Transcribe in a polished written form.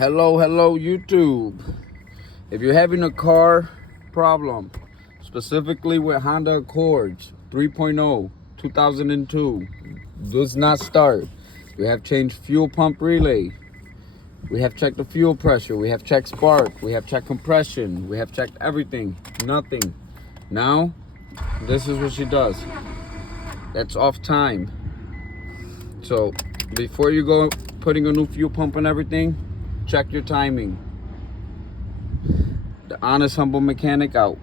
Hello YouTube. If you're having a car problem, specifically with Honda Accords 3.0 2002, does not start. We have changed fuel pump relay. We have checked the fuel pressure. We have checked spark. We have checked compression. We have checked everything. Nothing. Now, this is what she does. That's off time. So, before you go putting a new fuel pump and everything, check your timing. The honest, humble mechanic out.